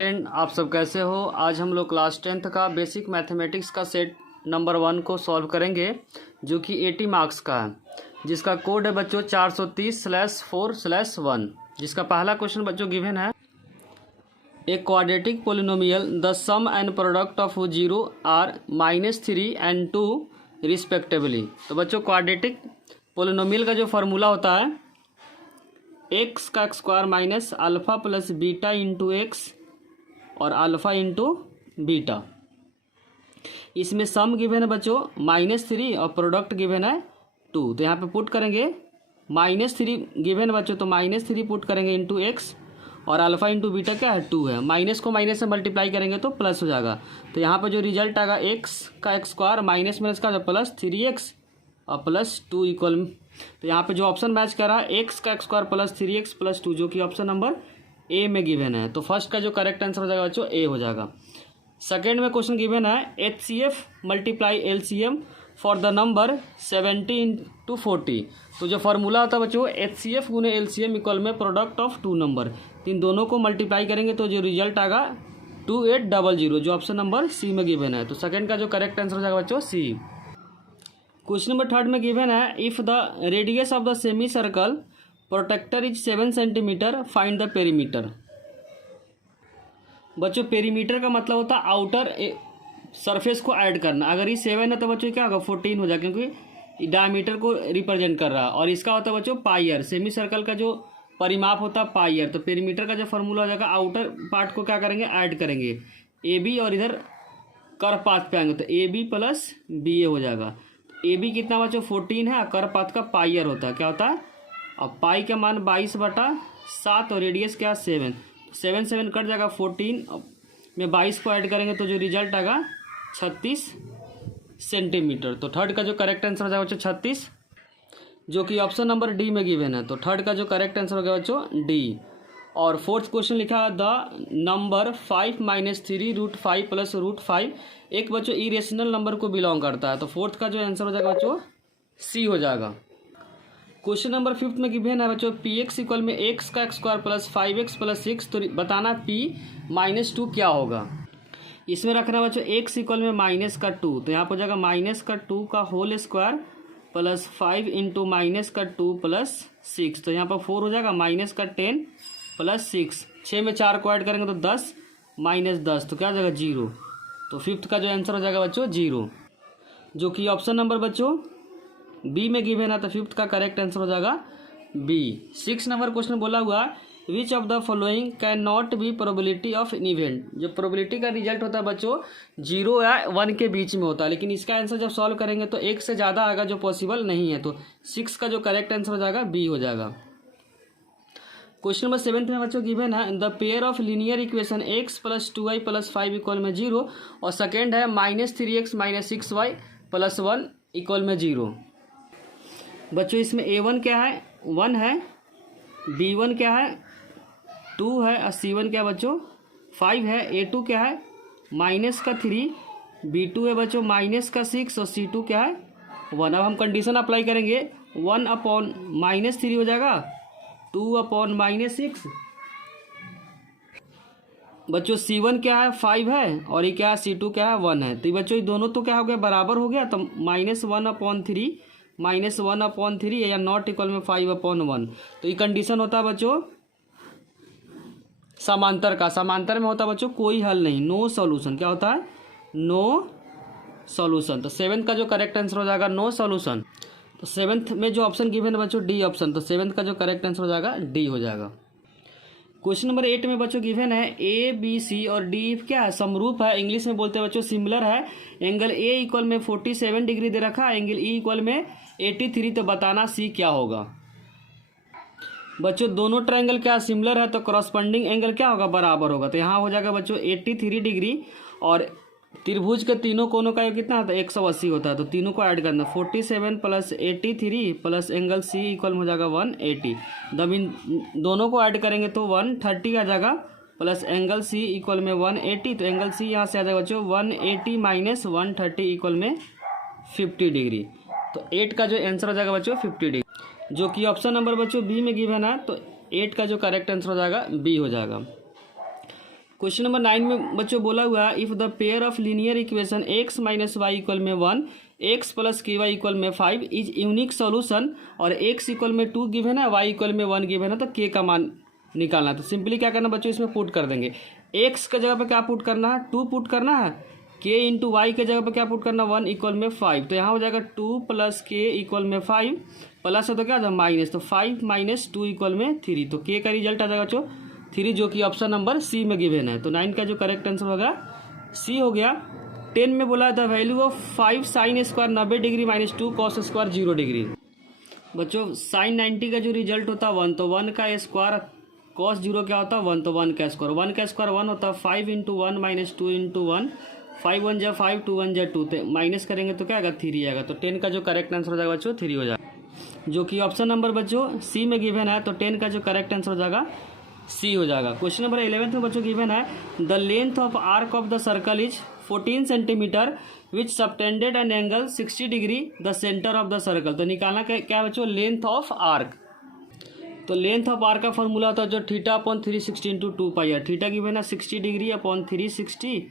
Friend, आप सब कैसे हो। आज हम लोग क्लास 10th का बेसिक मैथमेटिक्स का सेट नंबर 1 को सॉल्व करेंगे, जो कि 80 मार्क्स का है, जिसका कोड है बच्चों 430/4/1। जिसका पहला क्वेश्चन बच्चों गिवन है, a quadratic polynomial the sum and product of 0 are -3 and 2 respectively. तो बच्चों क्वाड्रेटिक पोलिनोमियल का जो फार्मूला होता है एक्स का square minus alpha plus beta into x और अल्फ़ा इंटू बीटा। इसमें सम गिवन है बच्चों -3 और प्रोडक्ट गिवन है 2। तो यहाँ पे पुट करेंगे -3 गिवन है बच्चों, तो -3 पुट करेंगे इंटू एक्स और अल्फ़ा इंटू बीटा क्या है 2 है। माइनस को माइनस से मल्टीप्लाई करेंगे तो प्लस हो जाएगा। तो यहाँ पर जो रिजल्ट आएगा एक्स का स्क्वायर माइनस माइनस का प्लस 3x और प्लस 2 इक्वल। तो यहाँ पे जो ऑप्शन मैच कर रहा है एक्स का स्क्वायर प्लस 3x प्लस 2, जो कि ऑप्शन नंबर ए में गिवन है। तो फर्स्ट का जो करेक्ट आंसर हो जाएगा बच्चों ए हो जाएगा। सेकेंड में क्वेश्चन गिवन है HCF multiply LCM for the number 70 into 40। तो जो फार्मूला होता है बच्चों HCF गुने LCM इक्वल में प्रोडक्ट ऑफ 2 नंबर। तो इन दोनों को मल्टीप्लाई करेंगे तो जो रिजल्ट आएगा 2800, जो ऑप्शन नंबर सी में गिवन है। तो सेकेंड का जो करेक्ट आंसर हो जाएगा बच्चों सी। क्वेश्चन नंबर थर्ड में गिवन है, if the radius of the semi circle protractor is 7 centimetre, find the perimeter. बच्चों पेरीमीटर का मतलब होता है आउटर सरफेस को ऐड करना। अगर ये 7 है तो बच्चों क्या होगा 14 हो जाएगा, क्योंकि डायमीटर को रिप्रेजेंट कर रहा है। और इसका होता है बच्चों पायर, सेमी सर्कल का जो परिमाप होता है पायर। तो पेरीमीटर का जो फॉर्मूला हो जाएगा आउटर पार्ट को क्या करेंगे ऐड करेंगे AB और इधर कर्व पाथ पे आएंगे तो AB प्लस BA हो जाएगा। AB कितना बच्चों 14 है, कर्व पाथ का पायर होता है क्या होता है, अब पाई का मान 22/7 और रेडियस क्या 7 7 कट जाएगा 14 में 22 को ऐड करेंगे तो जो रिजल्ट आएगा 36 सेंटीमीटर। तो थर्ड का जो करेक्ट आंसर हो जाएगा बच्चों 36, जो कि ऑप्शन नंबर डी में गिवन है। तो थर्ड का जो करेक्ट आंसर हो गया बच्चों डी। और फोर्थ क्वेश्चन लिखा है द नंबर 5 - 3 √5 + √5 एक बच्चों इरेशनल नंबर को बिलोंग करता है। तो फोर्थ का जो आंसर हो जाएगा बच्चों सी हो जाएगा। क्वेश्चन नंबर 5 में गिवन है बच्चों px इक्वल में x का स्क्वायर प्लस 5x प्लस 6। तो बताना p - 2 क्या होगा। इसमें रखना बच्चों x इक्वल में -2। तो यहाँ पर हो जाएगा -2 का whole square plus 5 into -2 plus 6। तो यहाँ पर 4 हो जाएगा -10 प्लस 6। 6 में 4 को ऐड करेंगे तो 10 -10 तो क्या हो जाएगा 0। तो फिफ्थ का जो आंसर हो जाएगा बच्चों 0, जो कि ऑप्शन नंबर बच्चों बी में गिवन है। तो फिफ्थ का करेक्ट आंसर हो जाएगा बी। 6 नंबर क्वेश्चन बोला हुआ which of the following can not be probability of an event. जो प्रोबेबिलिटी का रिजल्ट होता है बच्चों 0 या 1 के बीच में होता है, लेकिन इसका आंसर जब सॉल्व करेंगे तो 1 से ज़्यादा आएगा, जो पॉसिबल नहीं है। तो 6 का जो करेक्ट आंसर हो जाएगा बी हो जाएगा। क्वेश्चन नंबर 7 में बच्चों गिवन है the pair of linear equation x + 2y + 5 equal में 0 और सेकेंड है -3x - 6y + 1 इक्वल में 0। बच्चों इसमें A1 क्या है 1 है, B1 क्या है 2 है और C1 क्या है बच्चों 5 है। A2 क्या है -3, B2 है बच्चों -6 और C2 क्या है 1। अब हम कंडीशन अप्लाई करेंगे 1/-3 हो जाएगा 2/-6। बच्चों C1 क्या है 5 है और ये क्या है C2 क्या है 1 है। तो बच्चों ये दोनों तो क्या हो गया बराबर हो गया। तो -1/3 या नॉट इक्वल में 5/1। तो ये कंडीशन होता है बच्चों समांतर का। समांतर में होता है बच्चों कोई हल नहीं, नो सॉल्यूशन। क्या होता है नो सॉल्यूशन। तो 7th का जो करेक्ट आंसर हो जाएगा नो सॉल्यूशन। तो 7th में जो ऑप्शन गिवन है बच्चों डी ऑप्शन। तो 7th का जो करेक्ट आंसर हो जाएगा डी हो जाएगा। क्वेश्चन नंबर 8 में बच्चों गिवन है ABC और D क्या है समरूप है, इंग्लिश में बोलते हैं बच्चों सिमिलर है। एंगल A इक्वल में 47 डिग्री दे रखा है, एंगल E इक्वल में 83। तो बताना C क्या होगा। बच्चों दोनों ट्रायंगल क्या सिमिलर है तो करस्पॉन्डिंग एंगल क्या होगा बराबर होगा। तो यहाँ हो जाएगा बच्चों 83 डिग्री और त्रिभुज के तीनों कोनों का कितना होता है 180 होता है। तो तीनों को ऐड करना 47 + 83 प्लस एंगल C इक्वल हो जाएगा 180। जब इन दोनों को ऐड करेंगे तो 130 आ जाएगा प्लस एंगल C इक्वल में 180। तो एंगल C यहाँ से आ जाएगा बच्चों 180 - 130 इक्वल में 50 डिग्री। तो 8 का जो आंसर हो जाएगा बच्चों 50 डिग्री, जो कि ऑप्शन नंबर बच्चों बी में गिवन है। तो 8 का जो करेक्ट आंसर हो जाएगा बी हो जाएगा। क्वेश्चन नंबर 9 में बच्चों बोला हुआ है if the pair of linear equation x minus Y equal में 1 x plus K Y equal में 5 इज यूनिक सॉल्यूशन और x इक्वल में 2 गिवन है y इक्वल में 1 गिवन है तो k का मान निकालना है। तो सिंपली क्या करना बच्चों, इसमें पुट कर देंगे। x के जगह पे क्या पुट करना है, 2 पुट करना है। k इंटू वाई के जगह पे क्या पुट करना, 1 इक्वल में 5। तो यहाँ हो जाएगा 2 प्लस k इक्वल में 5 प्लस है तो क्या आ जाएगा माइनस, तो 5 माइनस 2 इक्वल में 3। तो k का रिजल्ट आ जाएगा बच्चों 3, जो कि ऑप्शन नंबर सी में गिवन है। तो 9 का जो करेक्ट आंसर होगा सी हो गया। 10 में बोला the value of 5 sine square 90 degree minus 2 cos square 0 degree. बच्चों साइन 90 का जो रिजल्ट होता है 1, तो 1 का स्क्वायर कॉस 0 क्या होता है 1, तो 1 का स्क्वायर 1 का स्क्वायर 1 होता है 5 इंटू 1 माइनस 2 इंटू 1, 5 1 जा 5 2 1 जा 2, तो माइनस करेंगे तो क्या आएगा 3 आएगा। तो 10 का जो करेक्ट आंसर हो जाएगा बच्चों 3 हो जाएगा, जो कि ऑप्शन नंबर बच्चों सी में गिवन है। तो 10 का जो करेक्ट आंसर हो जाएगा सी हो जाएगा। क्वेश्चन नंबर 11 में बच्चों गिवन है the length of arc of the circle is 14 centimetre which subtended an angle 60 degree the centre of the circle. तो निकालना क्या बच्चों, लेंथ ऑफ आर्क। तो लेंथ ऑफ आर्क का फॉर्मूला होता है जो थीटा अपॉन 360 इंटू 2 पाई है। थीटा गिवन है 60 डिग्री अपॉन 360,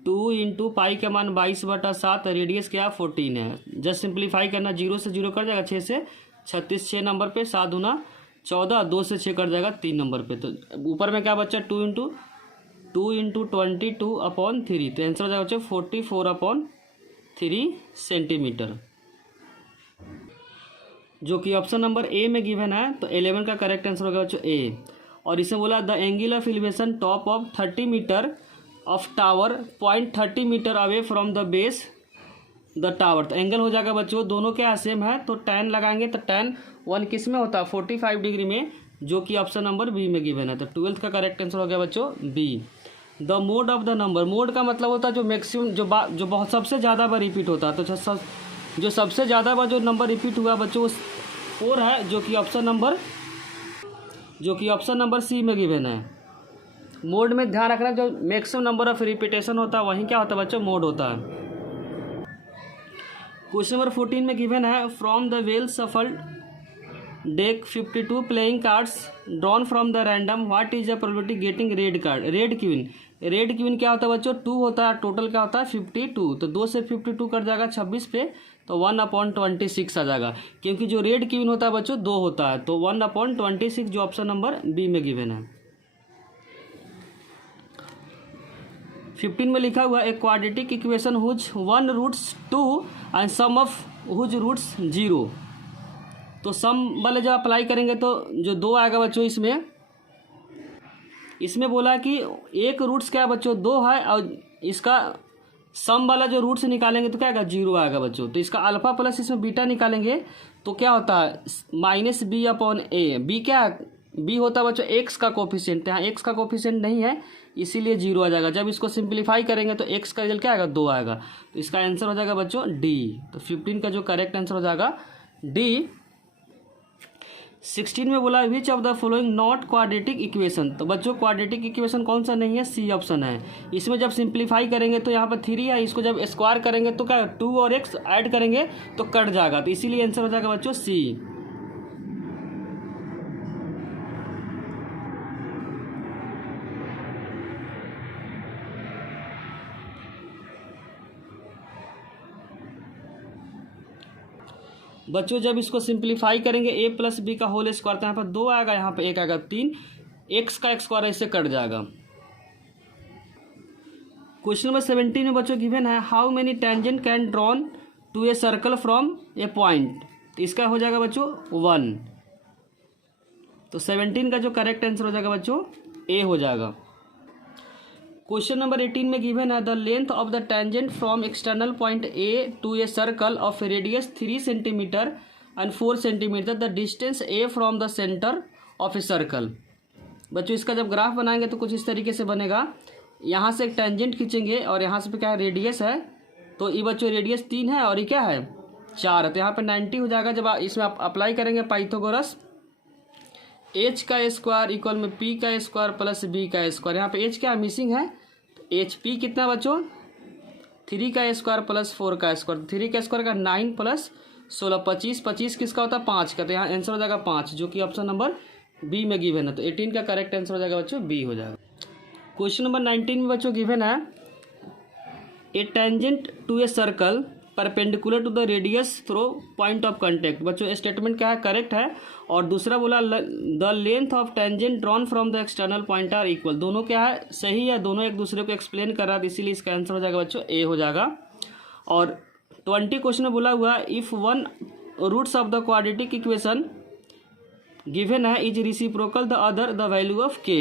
2 इंटू पाई का मान 22/7, रेडियस क्या 14 है। जस्ट सिंप्लीफाई करना, 0 से 0 कर जाएगा 6 से 36, 6 नंबर पे 7 दूना 14, 2 से 6 कर जाएगा 3 नंबर पे। तो ऊपर में क्या बच्चा 2 इंटू 22 अपॉन 3, तो आंसर हो जाएगा बच्चा 44/3 सेंटीमीटर, जो कि ऑप्शन नंबर ए में गिवन है। तो 11 का करेक्ट आंसर होगा बच्चों ए। और इसमें बोला the angle of elevation top of 30 metre of tower 0.30 metre away from the base the tower. तो एंगल हो जाएगा बच्चों दोनों क्या सेम है, तो tan लगाएंगे तो tan 1 किस में होता है 45 डिग्री में, जो कि ऑप्शन नंबर बी में गिवन है। तो 12th का करेक्ट आंसर हो गया बच्चों B. The mode of the number, mode का मतलब होता है जो मैक्सिमम जो बहुत सबसे ज़्यादा बार रिपीट होता है। तो जो सबसे ज़्यादा बार जो नंबर रिपीट हुआ बच्चों 4 है, जो कि ऑप्शन नंबर सी में गिवन है। मोड में ध्यान रखना जो मैक्सिमम नंबर ऑफ रिपीटेशन होता है वहीं क्या होता है बच्चों, मोड होता है। क्वेश्चन नंबर 14 में गिवन है from the well shuffled deck 52 playing cards drawn from the random what is the probability getting red card. Red queen क्या होता है बच्चों 2 होता है, टोटल क्या होता है 52, तो 2 से 52 कट जाएगा 26 पे, तो 1/26 आ जाएगा, क्योंकि जो रेड क्वीन होता है बच्चों 2 होता है, तो 1/26 जो ऑप्शन नंबर बी में गिवन है। 15 में लिखा हुआ एक quadratic equation whose 1 roots 2 and sum of whose roots 0। तो सम वाले जब अप्लाई करेंगे तो जो 2 आएगा बच्चों इसमें बोला कि एक रूट्स क्या बच्चों 2 है, और इसका सम वाला जो रूट्स निकालेंगे तो क्या आएगा 0 आएगा बच्चों। तो इसका अल्फा प्लस इसमें बीटा निकालेंगे तो क्या होता है -b/a। बी क्या बी होता है बच्चों एक्स का कोफिशिएंट, यहाँ एक्स का कोफिशिएंट नहीं है इसीलिए 0 आ जाएगा। जब इसको सिंप्लीफाई करेंगे तो एक्स का रिजल्ट क्या आएगा 2 आएगा, तो इसका आंसर हो जाएगा बच्चों डी। तो 15 का जो करेक्ट आंसर हो जाएगा डी। 16 में बोला which of the following not quadratic equation. तो बच्चों क्वाड्रेटिक इक्वेशन कौन सा नहीं है, सी ऑप्शन है। इसमें जब सिंप्लीफाई करेंगे तो यहाँ पर 3 है, इसको जब स्क्वायर करेंगे तो क्या 2 और x ऐड करेंगे तो कट जाएगा, तो इसीलिए आंसर हो जाएगा बच्चों सी। बच्चों जब इसको सिंप्लीफाई करेंगे a प्लस बी का होल स्क्वायर, तो यहाँ पर 2 आएगा, यहाँ पर 1 आएगा, 3 x का स्क्वायर ऐसे कट जाएगा। क्वेश्चन नंबर 17 में बच्चों गिवन है how many tangent can drawn to a circle from a point. तो इसका हो जाएगा बच्चों 1। तो 17 का जो करेक्ट आंसर हो जाएगा बच्चों ए हो जाएगा। क्वेश्चन नंबर 18 में गिवन है the length of the tangent from external point A to a circle of radius 3 centimetre and 4 centimetre the distance A from the centre of a circle. बच्चों इसका जब ग्राफ बनाएंगे तो कुछ इस तरीके से बनेगा। यहाँ से एक टेंजेंट खींचेंगे और यहाँ से क्या है रेडियस है, तो ये बच्चों रेडियस 3 है और ये क्या है 4 है, तो यहाँ पर 90 हो जाएगा। जब इसमें आप अप्लाई करेंगे पाइथागोरस h का स्क्वायर इक्वल में p का स्क्वायर प्लस b का स्क्वायर, यहाँ पे h क्या मिसिंग है, एच पी कितना बच्चों 3 का स्क्वायर प्लस 4 का स्क्वायर, 3 का स्क्वायर का 9 प्लस 16 25, 25 किसका होता है 5 का, तो यहाँ आंसर हो जाएगा 5, जो कि ऑप्शन नंबर बी में गिवन है। तो 18 का करेक्ट आंसर हो जाएगा बच्चों बी हो जाएगा। क्वेश्चन नंबर 19 में बच्चों गिवन है a tangent to a circle perpendicular to the radius through point of contact. बच्चों स्टेटमेंट क्या है, करेक्ट है। और दूसरा बोला the length of tangent drawn from the external point are equal. दोनों क्या है, सही है, दोनों एक दूसरे को एक्सप्लेन कर रहा है, इसीलिए इसका आंसर हो जाएगा बच्चों ए हो जाएगा। और 20 क्वेश्चन में बोला हुआ if one roots of the quadratic equation given है is reciprocal the other the value of K.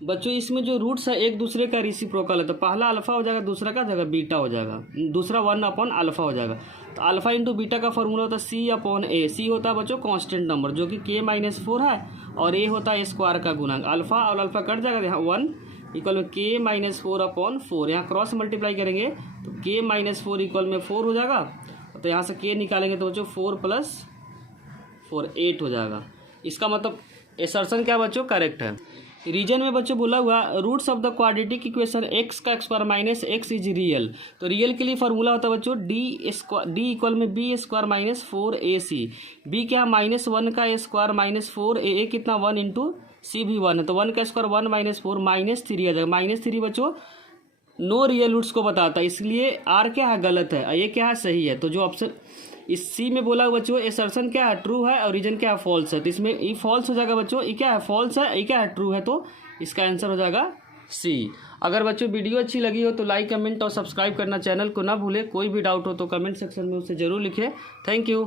बच्चों इसमें जो रूट्स है एक दूसरे का रिसिप्रोकल है, तो पहला अल्फा हो जाएगा, दूसरा का जगह बीटा हो जाएगा, दूसरा 1/अल्फा हो जाएगा। तो अल्फा इंटू बीटा का फॉर्मूला होता है C/A। सी होता है बच्चों कांस्टेंट नंबर जो कि K-4 है, और ए होता है स्क्वायर का गुणांक। अल्फा और अल्फा कट जाएगा, यहाँ 1 इक्वल में K-4/4। यहाँ क्रॉस मल्टीप्लाई करेंगे तो K-4 इक्वल में 4 हो जाएगा। तो यहाँ से K निकालेंगे तो बच्चों 4 + 4 8 हो जाएगा। इसका मतलब एसर्शन क्या बच्चों, करेक्ट है। रीजन में बच्चों बोला हुआ roots of the quadratic equation x का square minus x is real. तो रियल के लिए फॉर्मूला होता है बच्चों D इक्वल में B square minus 4AC। B क्या है, -1 का स्क्वायर माइनस 4A कितना 1 इंटू C भी 1 है, तो 1 का स्क्वायर 1 - 4 -3 आ जाएगा। -3 बच्चों नो रियल रूट्स को बताता है, इसलिए R क्या है, गलत है, ये क्या है, सही है। तो जो ऑप्शन इस सी में बोला बच्चों एसर्शन क्या है, ट्रू है, और रीजन क्या है, फॉल्स है। तो इसमें ई फॉल्स हो जाएगा बच्चों, ये क्या है, फॉल्स है, ये क्या है, ट्रू है। तो इसका आंसर हो जाएगा सी। अगर बच्चों वीडियो अच्छी लगी हो तो लाइक, कमेंट और सब्सक्राइब करना चैनल को ना भूले। कोई भी डाउट हो तो कमेंट सेक्शन में उससे ज़रूर लिखें। Thank you.